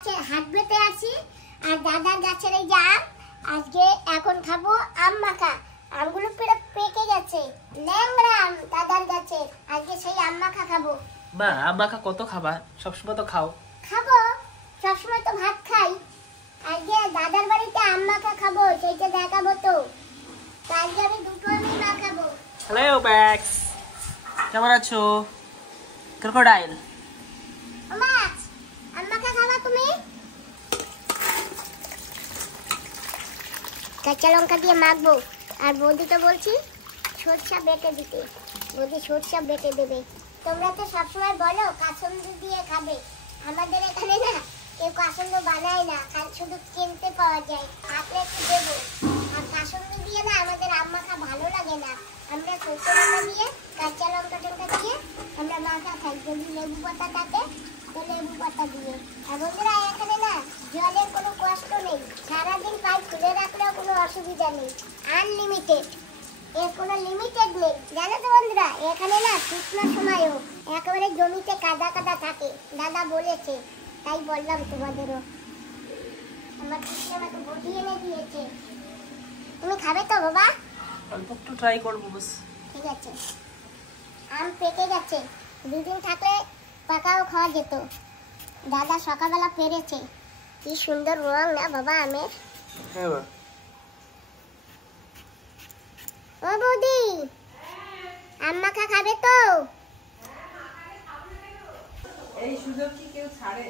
হাত বেতে আছি আর দাদার গাছের এই যে আম আজকে এখন খাবো আম মাখা। আমগুলো পুরো পেকে গেছে, ল্যাংড়া আম দাদার গাছে, আজকে সেই আম মাখা খাবো। বা আম মাখা কত খাবা? সবসময় তো খাও। খাবো, সবসময় তো ভাত খাই, আজকে দাদার বাড়িতে আম মাখা খাবো, সেইটা দেখাবো। তো আজকে আমি দুটো আমি মাখাবো। হ্যালো ব্যাক্স, কেমন আছো? ক্রোকোডাইল ম্যাক্স, আম মাখা খাবা তুমি? কাঁচা লঙ্কা দিয়ে মাখবো। আর বৌদিকে বলছি সরষা বেটে দিতে, বৌদি সরষা বেটে দেবে। তোমরা তো সবসময় বলো কাসুন্দি দিয়ে খাবে, আমাদের এখানে না কেউ কাসুন্দি বানায় না, শুধু কিনতে পাওয়া যায়। আপনি একটু দেবো। আর কাসুন্দি দিয়ে না আমাদের আম মাখা ভালো লাগে না, আমরা সরষে বাটা দিয়ে কাঁচা লঙ্কা টঙ্কা দিয়ে আমরা মাখা খাই। যদি লেবু পাতা থাকে তো লেবু পাতা দিয়ে। আর বন্ধুরা এখানে না জলের কোনো কষ্ট নেই, সারাদিন পাইপ খুলে রাখলেও কোনো অসুবিধা নেই, আনলিমিটেড, এর কোনো লিমিটেড নেই। জানো তো বন্ধুরা এখানে না শুকনোর সময়ও একেবারে জমিতে কাদা কাদা থাকে, দাদা বলেছে, তাই বললাম তোমাদেরও। আমার পিছনে আমাকে বটি এনে দিয়েছে। তুমি খাবে তো বাবা? অল্প একটু ট্রাই করবো বাস। ঠিক আছে, আম পেকে গেছে, দুদিন থাকলে পাকাও খাওয়া যেত। দাদা সকালবেলা পেরেছে, কি সুন্দর রং না বাবা আমের। হ্যাঁ বা। ও বৌদি, আম মাখা খাবে তো? এই সুযোগ কি কেউ ছাড়ে?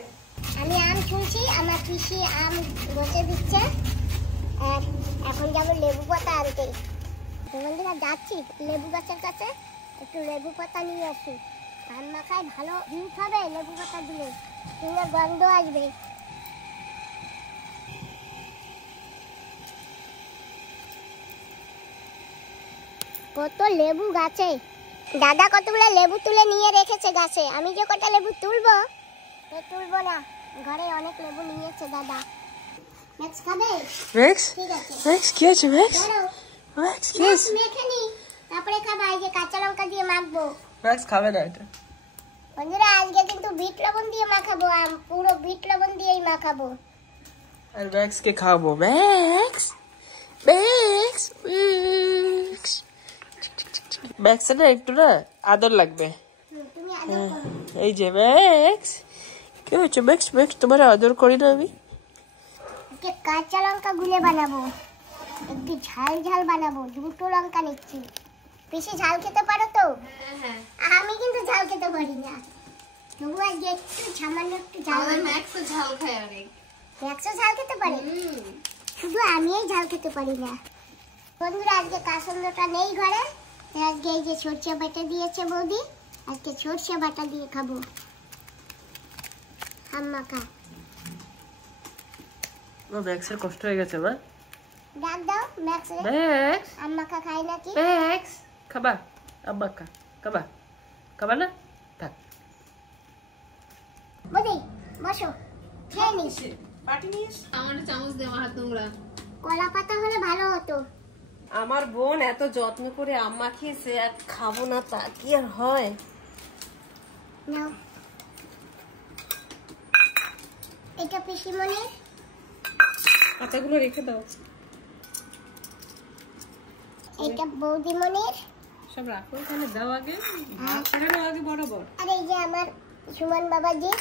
আমি আম শুনছি, আমার পিসি আম বসে দিচ্ছে, আর এখন যাবো লেবু পাতা আনতে। বন্ধুরা যাচ্ছি লেবু গাছের কাছে, একটু লেবু পাতা নিয়ে আসি। আম মাখায় ভালো হিট হবে লেবু পাতা দিলে, সুন্দর গন্ধ আসবে। কত লেবু গাছে, দাদা কতগুলো লেবু তুলে নিয়ে রেখেছে গাছে। আমি যে কটা লেবু তুলবো তুলবো না, ঘরে অনেক লেবু নিয়েছে দাদা। ম্যাক্স খাবে? ম্যাক্স, ঠিক আছে। ম্যাক্স কি আছে ম্যাক্স? ধরো, ম্যাক্স কি ম্যাক্স আছে? মেখে নি, তারপরে খাবা। এই যে কাঁচা লঙ্কা দিয়ে মাখবো। ম্যাক্স খাবে না এটা। বন্ধুরা আজকে কিন্তু বিট লবণ দিয়ে মাখাবো আম, পুরো বিট লবণ দিয়েই মাখাবো। আর ম্যাক্স কে খাবো। ম্যাক্স, ম্যাক্স, ম্যাক্স, ম্যাক্স না একটু না আদর লাগবে। তুমি আদর করো। এই যে ম্যাক্স, কি হয়েছে ম্যাক্স? ম্যাক্স তোমার আদর করি না আমি? আজকে কাঁচা লঙ্কা গুলে বানাবো, একটু ঝাল ঝাল বানাবো। দুটো লঙ্কা নিচ্ছি। বেশি ঝাল খেতে পারো তো? আমি কিন্তু ঝাল খেতে পারি না, তবু আজকে একটু সামান্য একটু ঝাল। ম্যাক্সও ঝাল খায় অনেক। একশো ঝাল খেতে পারে, শুধু আমিই ঝাল খেতে পারি না। বন্ধুরা আজকে কাসুন্দিটা নেই ঘরে, তাই আজকে এই যে সরষে বাটা দিয়েছে বৌদি, আজকে সরষে বাটা দিয়ে খাবো আম মাখা। ম্যাক্সের কষ্ট হয়ে গেছে মা। ডাক দাও ম্যাক্স রে। ম্যাক্স, আম মাখা খাই নাকি? ম্যাক্স খাবা? আব্বা খাবা? খাবা না? থাক। বৌদি বসো, খেয়ে নিস। পাটি নিস। আমার চামচ দে, আমার হাত নোংরা। কলা পাতা হলে ভালো হতো। আমার বোন এত যত্ন করে আম মাখিয়েছে, আর খাবো না তা কি আর হয়? নাও, এটা পিসিমণি, পাতাগুলো রেখে দাও। এটা বৌদিমণির, সব রাখো এখানে, দাও আগে ভাত করে নাও আগে বরাবর। আর এই যে আমার সুমন বাবাজি।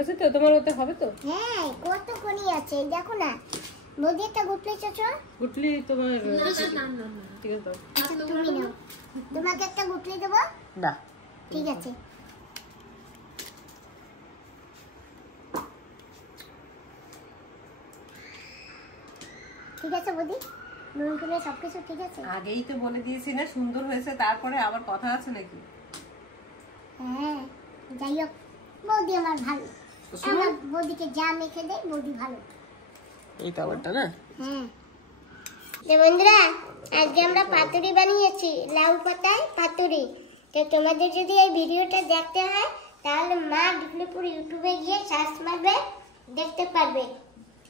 আছে তো তোমার, ওতে হবে তো? হ্যাঁ কত কোনি আছে দেখো না। বৌদি একটা গুটলি চচো, গুটলি তোমার ঠিক আছে দাও। তুমি নাও, তোমাকে একটা গুটলি দেবো। না ঠিক আছে। ঠিক আছে বৌদি, নুন খুলে সবকিছু ঠিক আছে? আগেই তো বলে দিয়েছি না সুন্দর হয়েছে, তারপরে আবার কথা আছে নাকি? হ্যাঁ যাই হোক, বৌদি আমার ভালো, আমার বৌদিকে যা মেখে দেয় বৌদি ভালো। এই খাবারটা না। হ্যাঁ বন্ধুরা আজকে আমরা পাতুরি বানিয়েছি, লাউ পাতায় পাতুরি। তো তোমাদের যদি এই ভিডিওটা দেখতে হয় তাহলে মা বিষ্ণুপুর ইউটিউবে গিয়ে সার্চ মারবে, দেখতে পারবে।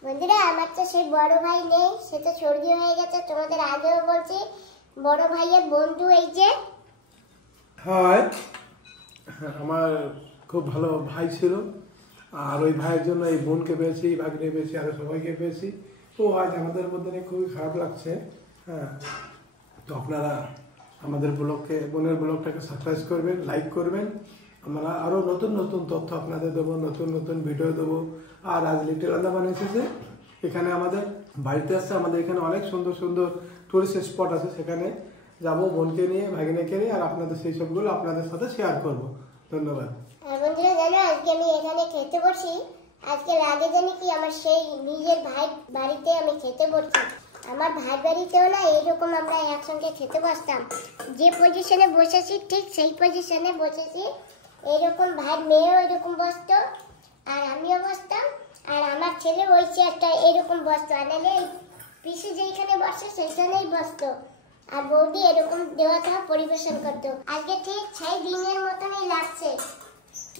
বন্ধুরা আমার তো সেই বড় ভাই নেই, সে তো স্বর্গীয় হয়ে গেছে, তোমাদের আগেও বলছি। বড় ভাইয়ের বন্ধু এই যে। হাই, আমার খুব ভালো ভাই ছিল, আর ওই ভাইয়ের জন্য এই বোনকে পেয়েছি, ভাগ্নে পেয়েছি, আরো সবাইকে পেয়েছি। তো আজ আমাদের মধ্যে খুবই খারাপ লাগছে। হ্যাঁ, তো আপনারা আমাদের ব্লগকে, বোনের ব্লগটাকে সাবস্ক্রাইব করবেন, লাইক করবেন। আমরা আরো নতুন নতুন তথ্য আপনাদের দেবো, নতুন নতুন ভিডিও দেবো। আর আজ লিটল আন্দামান এসেছে, এখানে আমাদের বাড়িতে আসছে। আমাদের এখানে অনেক সুন্দর সুন্দর টুরিস্ট স্পট আছে, সেখানে যাবো বোনকে নিয়ে, ভাগিনেকে নিয়ে, আর আপনাদের সেই সবগুলো আপনাদের সাথে শেয়ার করব। ধন্যবাদ। বন্ধুরা জানো, আজকে আমি এখানে খেতে বসি। আজকে আগে জানি কি, আমার সেই নিজের ভাই বাড়িতে আমি খেতে বসছি। আমার ভাই বাড়িতেও না এইরকম আমরা একসঙ্গে খেতে বসতাম। যে পজিশনে বসেছি ঠিক সেই পজিশনে বসেছি। এইরকম ভাই মেয়েও এরকম বসতো, আর আমিও বসতাম, আর আমার ছেলে ওই চেয়ারটা এরকম বসতো। আর নাহলে পিসি যেখানে বসে সেইখানেই বসতো। আর বৌদি এরকম দেওয়া খাওয়া পরিবেশন করতো। আজকে ঠিক সেই দিনের মতনই লাগছে।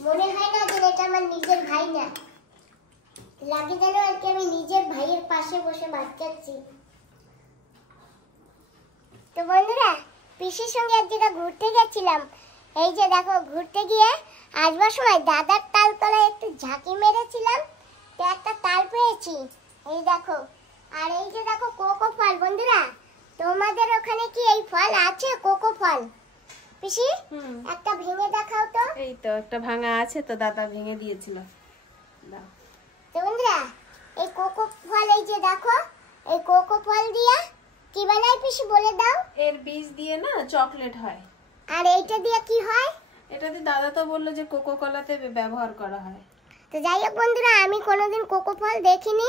মনে হয় না যে এটা আমার নিজের ভাই না, লাগে যেন আজকে আমি নিজের ভাইয়ের পাশে বসে ভাত খাচ্ছি। তো বন্ধুরা, পিসির সঙ্গে এক জায়গা ঘুরতে গেছিলাম। এই যে দেখো, ঘুরতে গিয়ে আসবার সময় দাদার তাল তলায় একটু ঝাঁকি মেরেছিলাম, তো একটা তাল পেয়েছি। এই দেখো, আর এই যে দেখো কোকো ফল। বন্ধুরা, তোমাদের ওখানে কি এই ফল আছে, কোকো ফল? পিসি একটা ভেঙে দেখাও তো। এই তো একটা ভাঙা আছে, তো দাদা ভেঙে দিয়েছিল। তো বন্ধুরা, এই কোকো ফল, এই যে দেখো, এই কোকো ফল দিয়া কি বানায় পিসি বলে দাও? এর বীজ দিয়ে না চকলেট হয়। আর এইটা দিয়ে কি হয়? এটাতে দাদা তো বললো যে কোকো কোলাতে ব্যবহার করা হয়। তো যাই হোক বন্ধুরা, আমি কোনোদিন কোকো ফল দেখিনি।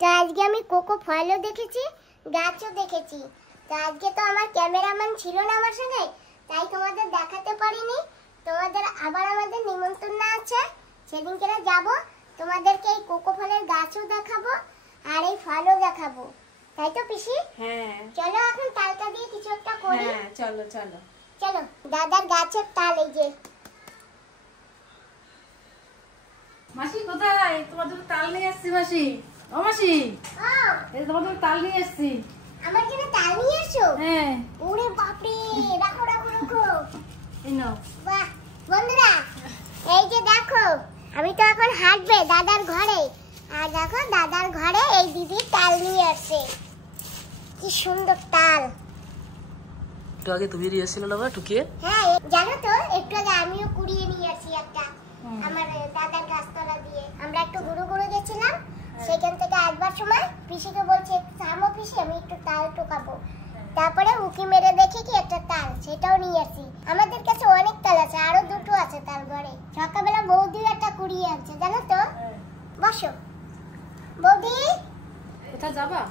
তো আজকে আমি কোকো ফলও দেখেছি, গাছও দেখেছি। তো আজকে তো আমার ক্যামেরাম্যান ছিল না আমার সঙ্গে, তাই তোমাদের দেখাতে পারিনি। তোমাদের আবার আমাদের নিমন্ত্রণ আছে, সেদিনকে যাব। তোমাদেরকে এই কোকো ফলের গাছও দেখাবো, আর এই ফলও দেখাবো। তাই তো পিসি? হ্যাঁ, চলো এখন তালটা দিয়ে কিছু একটা করি। হ্যাঁ, চলো চলো চলো, দাদার গাছের তাল এই যে। মাসি কোথায়? তোমার জন্য তাল নিয়ে এসছি মাসি। ও মাসি, ও, এই তোমার জন্য তাল নিয়ে এসছি। আমার জন্য তাল নিয়ে এসো? হ্যাঁ, ওরে বাপরে, রাখো রাখো রাখো। এই নাও। বাহ বন্ধুরা, এই যে দেখো, আমি তো এখন হাঁটবে দাদার ঘরে। আর দেখো, দাদার ঘরে এই দিদি তাল নিয়ে আসছে। কি সুন্দর তাল। একটু আগে তুমি দিয়েছিল না বা টুকিয়ে? হ্যাঁ, জানো তো, একটু আগে আমিও কুড়িয়ে নিয়ে আসছি একটা আমার দাদার গাছতলা দিয়ে। আমরা একটু ঘুরু ঘুরু গেছিলাম, সেখান থেকে আসবার সময় পিসিকে বলছে, থামো পিসি, আমি একটু তাল টোকাবো। তারপরে উকি মেরে দেখি কি একটা তাল, সেটাও নিয়ে আসি। আমাদের কাছে অনেক তাল আছে, আরো দুটো আছে তাল ঘরে। সকালবেলা বৌদিও একটা কুড়িয়ে আনছে, জানো তো। বসো বৌদি। কোথায় যাবা?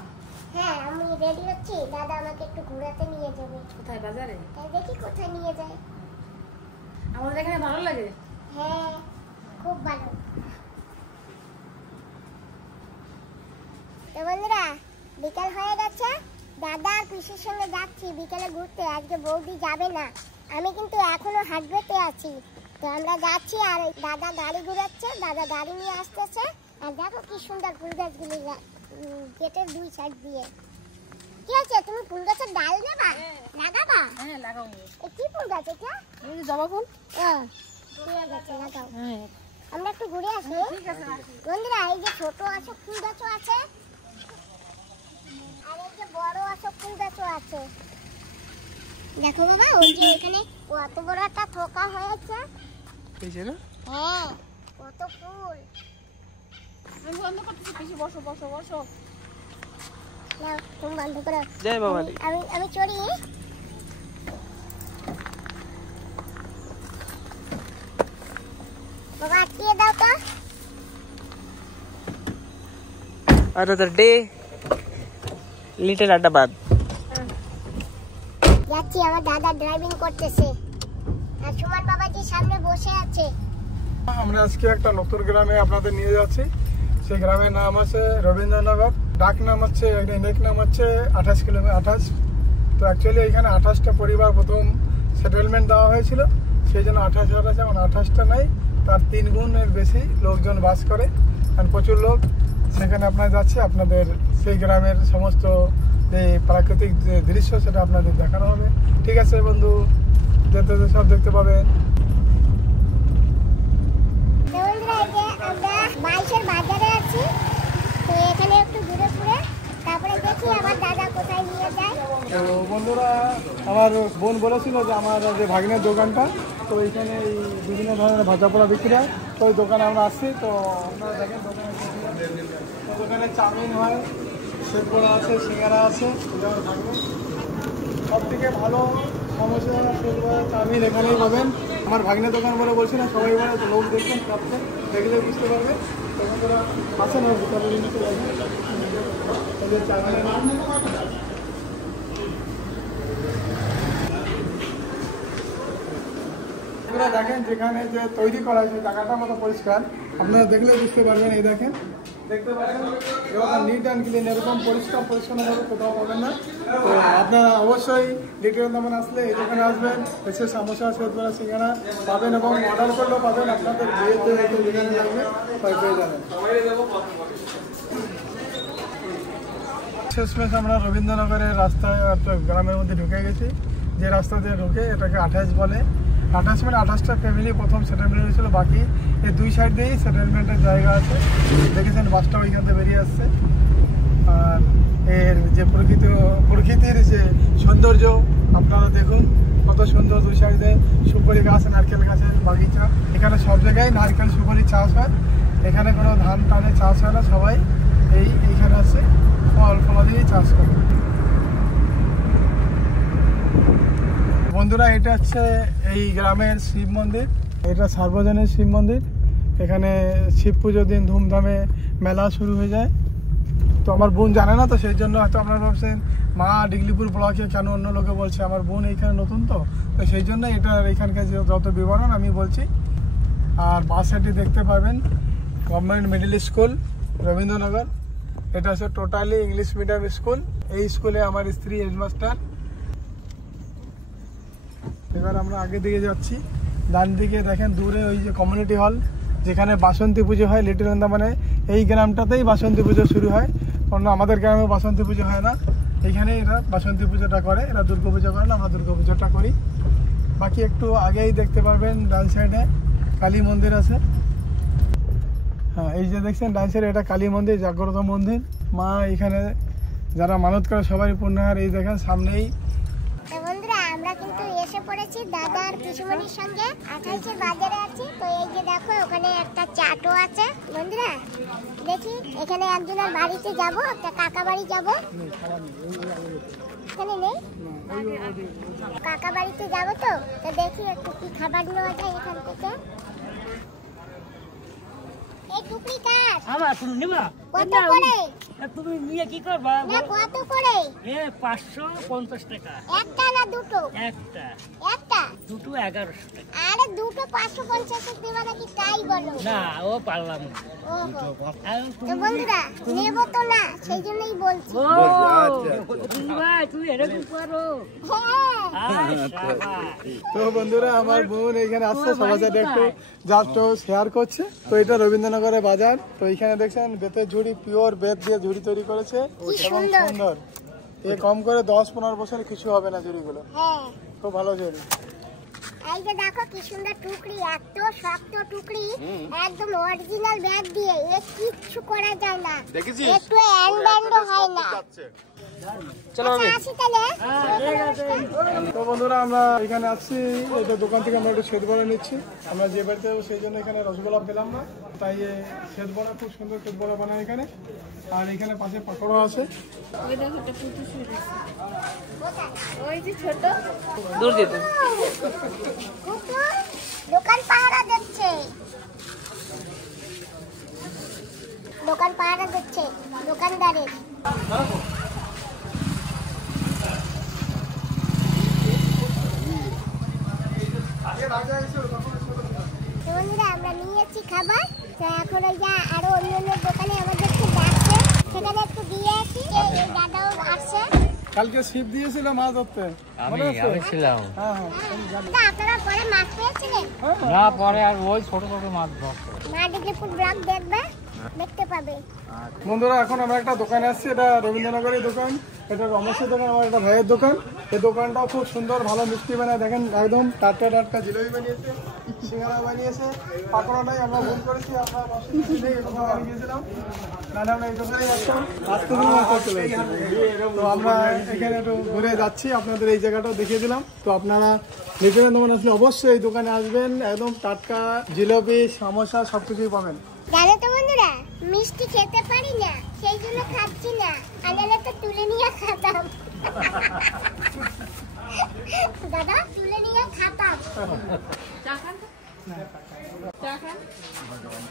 হ্যাঁ, আমি রেডি হচ্ছি, দাদা আমাকে একটু ঘোরাতে নিয়ে যাবে। কোথায়? বাজারে? তাই দেখি কোথায় নিয়ে যায়। আমাদের এখানে ভালো লাগে। হ্যাঁ, খুব ভালো। তো বন্ধুরা, বিকাল হয়ে গেছে, দাদা আর পিসির সঙ্গে যাচ্ছি বিকেলে ঘুরতে। আজকে বৌদি যাবে না, আমি কিন্তু এখনো হাটবেতে আছি। তো আমরা যাচ্ছি, আর দাদা গাড়ি ঘুরাচ্ছে, দাদা গাড়ি নিয়ে আসতেছে। আর দেখো কি সুন্দর ফুল গাছগুলি গেটের দুই সাইড দিয়ে। কি আছে, তুমি ফুল গাছের ডাল নেবা, লাগাবা? হ্যাঁ, লাগাবো। এ কি ফুল গাছ এটা? এই যে জবা ফুল। ঠিক আছে, লাগাও। হ্যাঁ, আমরা একটু ঘুরে আসি। ঠিক আছে। বন্ধুরা, এই যে ছোট অশোক ফুল গাছও আছে, আর এই যে বড় অশোক ফুল গাছও আছে। দেখো বাবা, ওই যে এখানে কত বড় একটা থোকা হয়েছে। এই যে না? হ্যাঁ, কত ফুল। আমি বন্ধ করতেছি, পিসি বসো বসো বসো। নাও, তুমি বন্ধ করো। জয় বাবালি। আমি চড়ি। বাবা, আটকিয়ে দাও তো। Another day, little Addabad. যাচ্ছি, আমার দাদা ড্রাইভিং করতেছে, আর সুমার বাবাজি সামনে বসে আছে। আমরা আজকে একটা নতুন গ্রামে আপনাদের নিয়ে যাচ্ছি। সেই গ্রামের নাম আছে রবীন্দ্রনগর। ডাক নাম হচ্ছে, নেক নাম হচ্ছে 28 কিলোমিটার 28। তো অ্যাকচুয়ালি এখানে 28টা পরিবার প্রথম সেটেলমেন্ট দেওয়া হয়েছিল, সেই জন্য 28 আছে। এখন 28টা নাই, তার 3 গুণের বেশি লোকজন বাস করে, আর প্রচুর লোক। সেখানে আপনারা যাচ্ছি, আপনাদের সেই গ্রামের সমস্ত যে প্রাকৃতিক যে দৃশ্য, সেটা আপনাদের দেখানো হবে। ঠিক আছে বন্ধু, যেতে সব দেখতে পাবেন। বন্ধুরা, এই যে আমরা আমার বোন বলেছিল যে আমার যে ভাগিনের দোকানটা, তো এইখানে এই বিভিন্ন ধরনের ভাজা পোড়া বিক্রি হয়, তো ওই দোকানে আমরা আসছি। তো আপনারা দেখেন দোকানে চাউমিন হয়, সেদ্ধ পোড়া আছে, সিঙ্গারা আছে, সব থেকে ভালো সমস্যা চাউমিন এখানেই পাবেন। আমার ভাগিনের দোকান বলে বলছি না, সবাই বলে লোক দেখবেন সবচেয়ে দেখলে বুঝতে পারবে। তখন তোরা আসেন ওর ভিতরে চাউমিনের নাম দেখেন যেখানে যে তৈরি করা হয়েছে জায়গাটার মতো পরিষ্কার, আপনারা দেখলে বুঝতে পারবেন। এই দেখেন, দেখতে পাচ্ছেন এরকম নিট অ্যান্ড ক্লিন, এরকম পরিষ্কার পরিচ্ছন্নভাবে কোথাও পাবেন না। তো আপনারা অবশ্যই লিটল বৃন্দাবন আসলে এই দোকানে আসবেন, এসে সামোসা সেদ্ধ সিঙ্গারা পাবেন এবং অর্ডার করলেও পাবেন। আপনাদের বিয়েতে যেখানে লাগবে তাই পেয়ে যাবেন। শেষমেশ আমরা রবীন্দ্রনগরের রাস্তায় একটা গ্রামের মধ্যে ঢুকে গেছি। যে রাস্তা দিয়ে ঢুকে এটাকে 28 বলে। 28 মানে 28টা ফ্যামিলি প্রথম সেটেলমেন্ট হয়েছিল, বাকি এই দুই সাইড দিয়েই সেটেলমেন্টের জায়গা আছে। দেখেছেন বাসটা ওইখান থেকে বেরিয়ে আসছে। আর এর যে প্রকৃতির যে সৌন্দর্য আপনারা দেখুন, কত সুন্দর। দুই সাইডে সুপারি গাছ, নারকেল গাছের বাগিচা। এখানে সব জায়গায় নারকেল সুপারি চাষ হয়, এখানে কোনো ধান টানে চাষ হয় না, সবাই এইখানে আছে ফল দিয়েই চাষ করে। বন্ধুরা, এটা হচ্ছে এই গ্রামের শিব মন্দির, এটা সার্বজনীন শিব মন্দির। এখানে শিব পুজোর দিন ধুমধামে মেলা শুরু হয়ে যায়। তো আমার বোন জানে না, তো সেই জন্য হয়তো আপনারা ভাবছেন মা ডিগলিপুর ব্লকে কেন অন্য লোকে বলছে। আমার বোন এইখানে নতুন, তো সেই জন্য এটা এখানকার যত বিবরণ আমি বলছি। আর বাস সাইডে দেখতে পাবেন গভর্নমেন্ট মিডল স্কুল রবীন্দ্রনগর। এটা হচ্ছে টোটালি ইংলিশ মিডিয়াম স্কুল। এই স্কুলে আমার স্ত্রী হেডমাস্টার। এবার আমরা আগের দিকে যাচ্ছি। ডান দিকে দেখেন দূরে ওই যে কমিউনিটি হল, যেখানে বাসন্তী পুজো হয় লিটল বৃন্দাবনে। এই গ্রামটাতেই বাসন্তী পুজো শুরু হয়, অন্য আমাদের গ্রামে বাসন্তী পুজো হয় না। এইখানে এরা বাসন্তী পুজোটা করে, এরা দুর্গা পুজো করে না, আমরা দুর্গা পুজোটা করি। বাকি একটু আগেই দেখতে পারবেন ডান সাইডে কালী মন্দির আছে। হ্যাঁ, এই যে দেখছেন ডান সাইডে, এটা কালী মন্দির, জাগ্রত মন্দির। মা এখানে যারা মানত করে সবাই পূর্ণ হয়। এই দেখেন সামনেই। বন্ধুরা, আমরা কিন্তু এসে পড়েছি দাদা আর পিসুমনির সঙ্গে 28 বাজারে আছি। তো এই যে দেখো ওখানে একটা চাটও আছে। বন্ধুরা দেখি, এখানে একজনের বাড়িতে যাব, একটা কাকা বাড়ি যাব। এখানে নেই, কাকা বাড়িতে যাব। তো দেখি একটু কি খাবার নেওয়া যায় এখান থেকে। এই টুকরি কার? আমার তুমি নিবা? কত করে? তুমি নিয়ে কি করবা? না, কত করে? 550 টাকা। একটা না দুটো? একটা। একটা? দুটো 1100 টাকা। আরে দুটো 550 দিবা নাকি তাই বলো? না, ও পারলাম না। ওহো। তো বন্ধুরা, নেব তো না, সেই জন্যই বলছি। ও ভাই, তুমি এরকম করো? হ্যাঁ। তো বন্ধুরা, আমার বোন এখানে আসছে, সবার সাথে একটু জাস্ট শেয়ার করছে। তো এটা রবীন্দ্রনগরের বাজার। তো এখানে দেখছেন বেতের ঝুড়ি, পিওর বেত দিয়ে ঝুড়ি তৈরি করেছে এবং সুন্দর। এ কম করে 10-15 বছর কিছু হবে না ঝুড়িগুলো, হ্যাঁ, খুব ভালো ঝুড়ি। এই যে দেখো কি সুন্দর টুকরি, এত শক্ত টুকরি, একদম অরিজিনাল ব্যাগ দিয়ে। এ কিচ্ছু করা যায় না, একটু হ্যান্ড হয় না। চলো আমি আসি তাহলে। তো বন্ধুরা, আমরা এখানে আসছি, এটা দোকান থেকে আমরা একটু শ্বেতবড়া নিচ্ছি। আমরা যে বাড়িতে যাবো সেই জন্য এখানে রসগোল্লা পেলাম না, তাই শ্বেতবড়া, খুব সুন্দর শ্বেতবড়া বানায় এখানে। আর এখানে পাশে পাকড়া আছে। দূর যেতে কুকুর দোকান পাহারা দিচ্ছে, দোকান পাহারা দিচ্ছে দোকানদারের। বন্ধুরা, আমরা নিয়েছি খাবার। তো এখন ওই যা আরো অন্য অন্য দোকানে আমাদেরকে ডাকছে, সেখানে একটু দিয়ে আসি। এই দাদাও আসছে। কালকে ছিপ দিয়েছিল মাছ ধরতে, মনে আছে? আমি ছিলাম। হ্যাঁ, তা আপনারা পরে মাছ পেয়েছিলেন? না, পরে আর ওই ছোট ছোট মাছ ধরতো। মা ডিগলিপুর ব্লগ দেখবে। দেখতে পাবে। বন্ধুরা এখন আমরা একটা দোকানে আসছি, এটা রবীন্দ্রনগরের দোকান, এটা রমেশের দোকান, আমার একটা ভাইয়ের দোকান। এই দোকানটাও খুব সুন্দর, ভালো মিষ্টি বানায়, দেখেন একদম টাটকা টাটকা জিলেবি বানিয়েছে, সিঙ্গারা বানিয়েছে, পাকোড়া নাই। আমরা ভুল করেছি, আমরা গিয়েছিলাম, নাহলে আমরা এই দোকানেই আসতাম। তো আমরা এখানে একটু ঘুরে যাচ্ছি, আপনাদের এই জায়গাটাও দেখিয়ে দিলাম। তো আপনারা নিজেদের দোকান আসলে অবশ্যই এই দোকানে আসবেন, একদম টাটকা জিলাপি সমোসা সবকিছুই পাবেন। জানো তো বন্ধুরা, মিষ্টি খেতে পারি না, সেই জন্য খাচ্ছি না, আনালে তো তুলে নিয়ে খেতাম। দাদা তুলে নিয়ে খেতাম।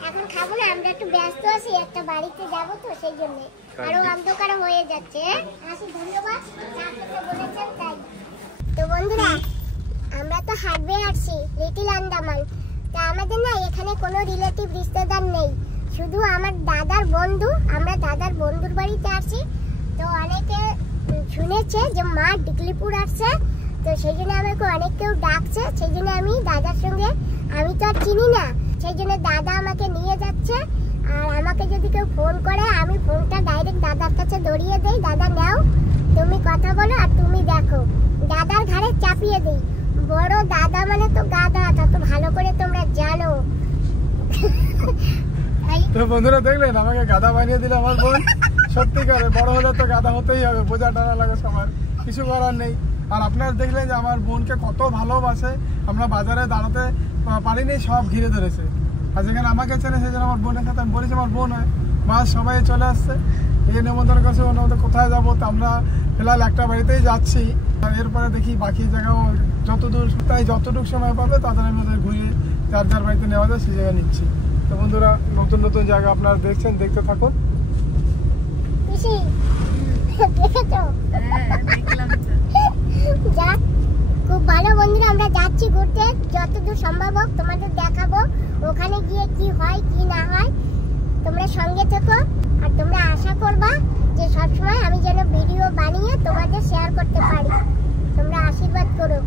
এখন খাবো না, আমরা একটু ব্যস্ত আছি, একটা বাড়িতে যাবো তো সেই জন্য, আরো অন্ধকার হয়ে যাচ্ছে। আসি, ধন্যবাদ, চা খেতে বলেছেন তাই। তো বন্ধুরা, আমরা তো হাঁটবে আসছি লিটল আন্দামান। তা আমাদের না এখানে কোনো রিলেটিভ রিশতেদার নেই, শুধু আমার দাদার বন্ধু। আমরা দাদার বন্ধুর বাড়িতে আসছি। তো অনেকে শুনেছে যে মা ডিগলিপুর আসছে, তো সেই জন্য আমাকে অনেক কেউ ডাকছে। সেই জন্য আমি দাদার সঙ্গে, আমি তো আর চিনি না, সেই জন্য দাদা আমাকে নিয়ে যাচ্ছে। আর আমাকে যদি কেউ ফোন করে, আমি ফোনটা ডাইরেক্ট দাদার কাছে ধরিয়ে দেই, দাদা নাও, তুমি কথা বলো আর তুমি দেখো, দাদার ঘাড়ে চাপিয়ে দিই। বড় দাদা মানে তো গাদা, তা তো ভালো করে তোমরা জানো। তো বন্ধুরা দেখলেন, আমাকে গাধা বানিয়ে দিল আমার বোন। সত্যি করে বড় হলে তো গাধা হতেই হবে, বোঝা টানা লাগে সবার, কিছু করার নেই। আর আপনারা দেখলেন যে আমার বোনকে কত ভালোবাসে, আমরা বাজারে দাঁড়াতে পারিনি, সব ঘিরে ধরেছে। আর যেখানে আমাকে চেনে সেই জন্য আমার বোনের সাথে আমি বলেছি আমার বোন হয়, মাস সবাই চলে আসছে। এই নেমন্তন্ন কাছে ওনাদের কোথায় যাবো, তো আমরা ফিলহাল একটা বাড়িতেই যাচ্ছি। এরপরে দেখি বাকি জায়গাও যতদূর, তাই যতটুকু সময় পাবে তাদের আমি ওদের ঘুরিয়ে যার যার বাড়িতে নেওয়া যায় সেই জায়গায় নিচ্ছি। তো বন্ধুরা, নতুন নতুন জায়গা আপনারা দেখছেন, দেখতে থাকুন। পিসি দেখেছো? যাক, খুব ভালো বন্ধুরা, আমরা যাচ্ছি ঘুরতে, যতদূর সম্ভব হোক তোমাদের দেখাবো। ওখানে গিয়ে কি হয় কি না হয় তোমরা সঙ্গে থেকো। আর তোমরা আশা করবা যে সবসময় আমি যেন ভিডিও বানিয়ে তোমাদের শেয়ার করতে পারি। তোমরা আশীর্বাদ করো।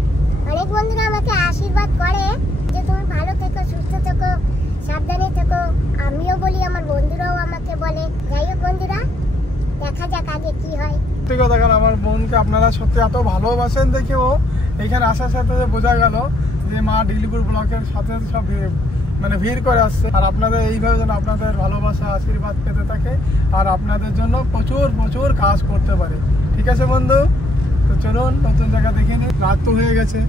অনেক বন্ধুরা আমাকে আশীর্বাদ করে যে তুমি ভালো থেকো, সুস্থ থেকো, সাবধানে থেকো। আমিও বলি, আমার বন্ধুরাও আমাকে বলে। যাই হোক বন্ধুরা, দেখা যাক আগে কি হয়। সত্যি কথা, কারণ আমার বোনকে আপনারা সত্যি এত ভালোবাসেন দেখেও এখানে আসার সাথে বোঝা গেল যে মা ডিগলিপুর ব্লকের সাথে সব মানে ভিড় করে আসছে। আর আপনাদের এইভাবে যেন আপনাদের ভালোবাসা আশীর্বাদ পেতে থাকে, আর আপনাদের জন্য প্রচুর প্রচুর কাজ করতে পারে। ঠিক আছে বন্ধু, তো চলুন নতুন জায়গা দেখে নিই। রাত তো হয়ে গেছে।